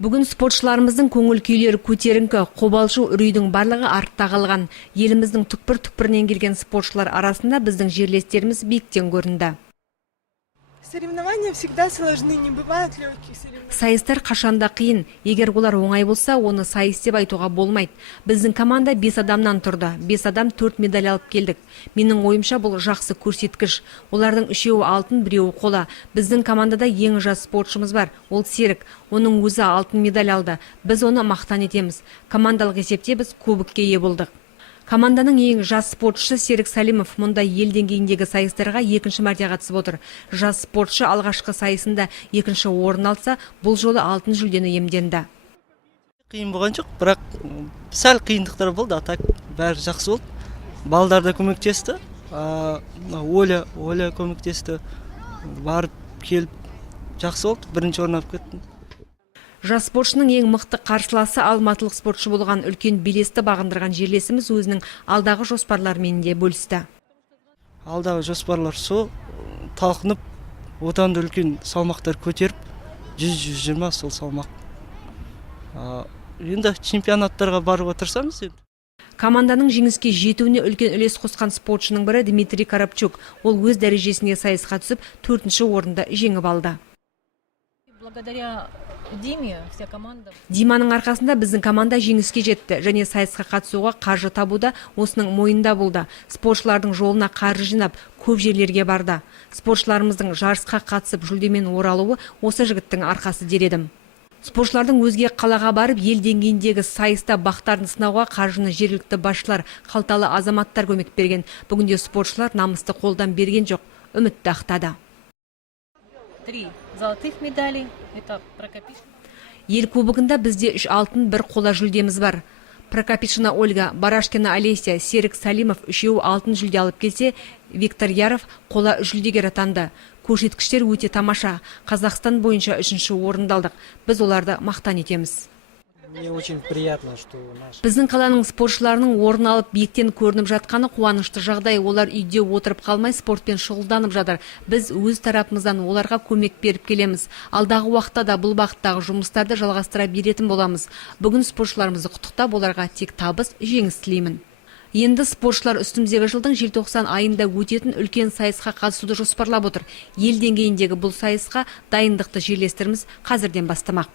Бүгін спортшыларымыздың көңіл күйлері көтеріңкі, қобалжу үрейдің барлығы артта қалған. Еліміздің түкпір-түкпірінен келген спортшылар арасында біздің жерлестеріміз биіктен көрінді. Соревнования всегда сложны, не бывает легких соревнований. Сайыстар қашанда қиын. Егер олар оңай болса, оны сайыс деп айтуға болмайды. Біздің команда 5 адамнан тұрды. 5 адам 4 медаль алып келдік. Менің ойымша бұл жақсы көрсеткіш. Олардың 3-еуі алтын, 1-еуі қола. Біздің командада ең жас спортшымыз бар. Ол Серік. Оның өзі алтын медаль алды. Біз оны мақтан етеміз. Командалық есепте біз кубокке ие болдық. Команданың ең жас спортшысы Серік Салимов мұнда ел деңгейіндегі сайыстарға 2-ші мәрте қатысып отыр. Жас спортшы алғашқы сайысында 2-ші орын алса, бұл жолы алтын жүлдені иемденді. Қиын болған жоқ, бірақ сәл қиындықтар болды, так бәрі жақсы болды. Балдар да көмектесті, Оля көмектесті, барып келіп жақсы болды, бірінші орын алып кеттім. Жас спортшының ең мықты қарсыласы алматылық спортшы болған үлкен белесті бағындырған жерлесіміз өзінің алдағы жоспарларымен де бөлісті. Алдағы жоспарлар сол, талқынып, одан да үлкен салмақтар көтеріп, 100-120 сол салмақ. Енді чемпионаттарға барып отырсамыз енді. Команданың жеңіске жетуіне үлкен үлес қосқан спортшының бірі Дмитрий Карапчук. Ол өз дәрежесіне сайысқа түсіп, 4-ші орынды жеңіп алды. Благодаря Диме вся команда. Диманың арқасында біздің команда жеңіске жетті және сайысқа қатысуға қаржы табуда осының мойнында болды. Спортшылардың жолына қаржы жинап, көп жерлерге барды. Спортшыларымыздың жарысқа қатысып жүлдемен оралуы осы жігіттің арқасы дер едім. Спортшылардың өзге қалаға барып, ел деңгейіндегі сайыста бақтарын сынауға қаржыны жергілікті басшылар, қалталы азаматтар көмек берген. Бүгінде спортшылар намысты қолдан берген жоқ, үмітті ақтады. 3 золотых медалей. Это Прокопишина. Ел кубогында бізде 3 алтын, 1 қола жүлдеміз бар. Прокопишина Ольга, Барашкина Олеся, Серік Салимов 3-еуі алтын жүлде алып келсе, Виктор Яров қола жүлдегер атанды. Көрсеткіштер өте тамаша. Қазақстан бойынша 3-ші орынды алдық. Біз оларды мақтан етеміз. Мне очень приятно, что наш... Біздің қаланың спортшыларының орын алып биіктен көрініп жатқаны қуанышты жағдай. Олар үйде отырып қалмай спортпен шұғылданып жатыр. Біз өз тарапымыздан оларға көмек беріп келеміз. Алдағы уақытта да бұл бағыттағы жұмыстарды жалғастыра беретін боламыз. Бүгін спортшыларымызды құттықтап, оларға тек табыс, жеңіс тілеймін. Енді спортшылар үстіміздегі жылдың желтоқсан айында өтетін үлкен сайысқа қатысуды жоспарлап отыр. Ел деңгейіндегі бұл сайысқа дайындықты жерлестеріміз қазірден бастамақ.